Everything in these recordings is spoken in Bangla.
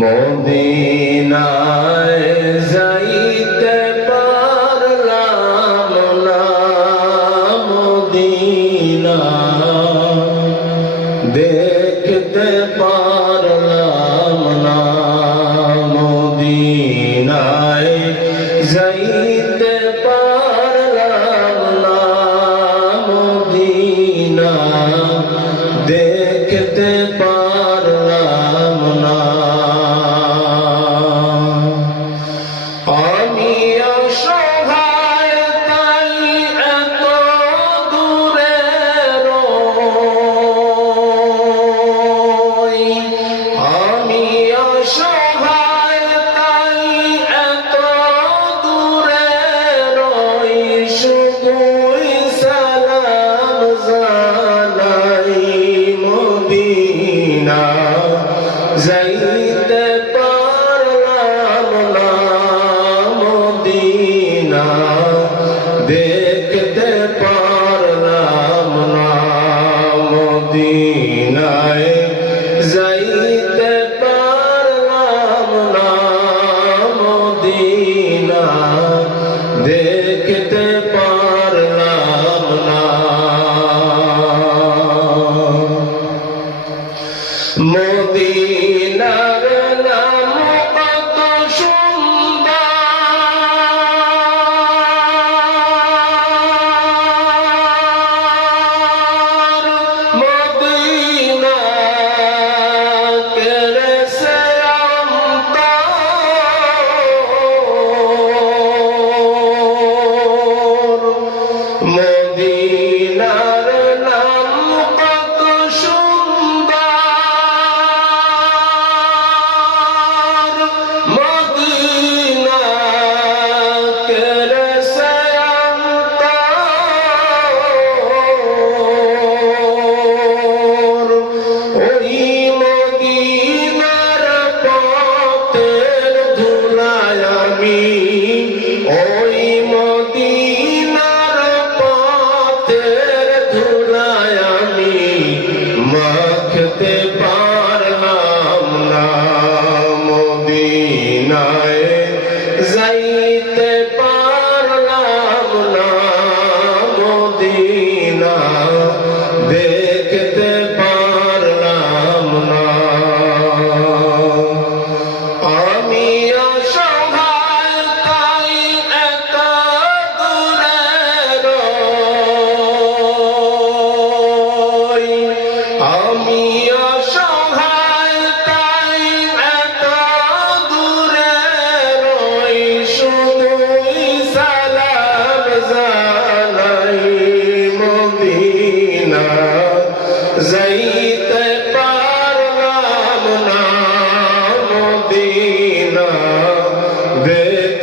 মদিনায় Hare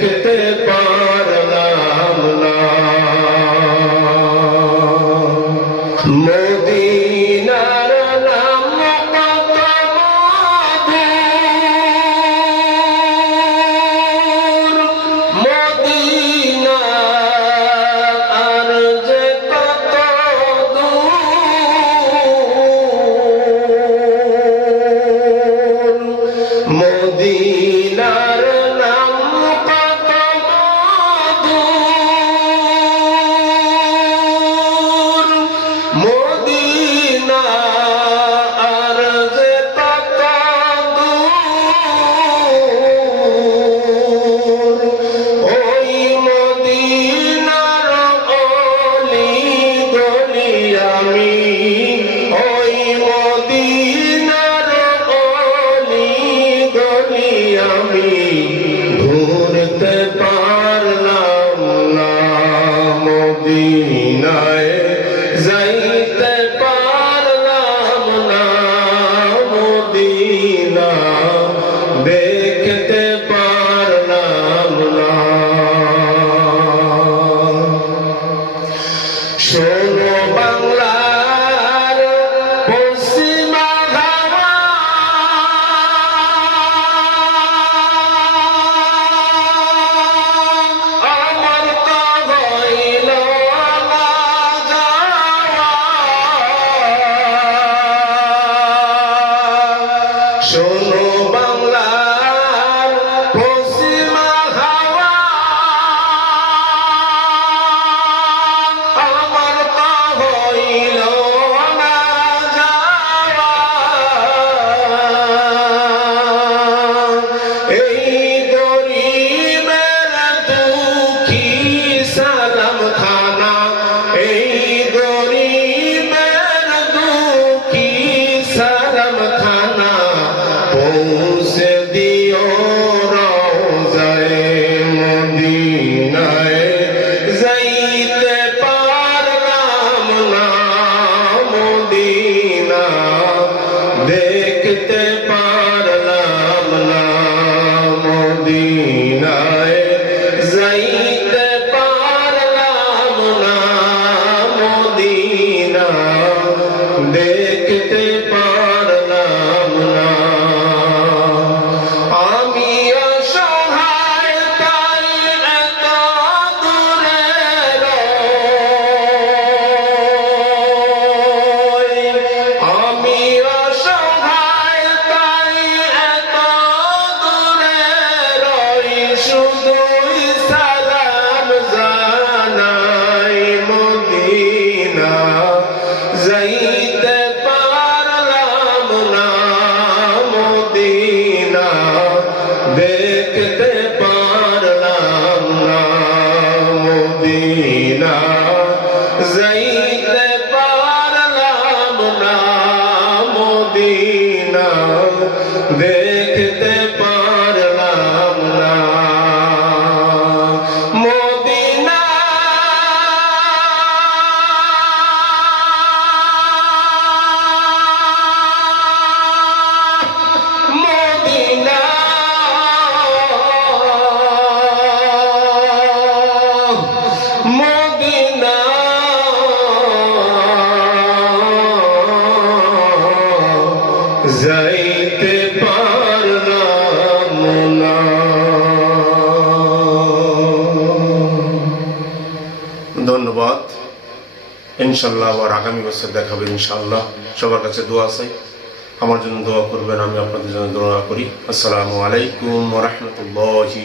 দেখতে পা আমি love. Zé ধন্যবাদ। ইনশাল্লাহ আবার আগামী বছর দেখা হবে ইনশাল্লাহ সবার কাছে দোয়া চাই। আমার জন্য দোয়া করবেন, আমি আপনাদের জন্য দোয়া করি। আসসালামু আলাইকুম রহমতুল্লাহি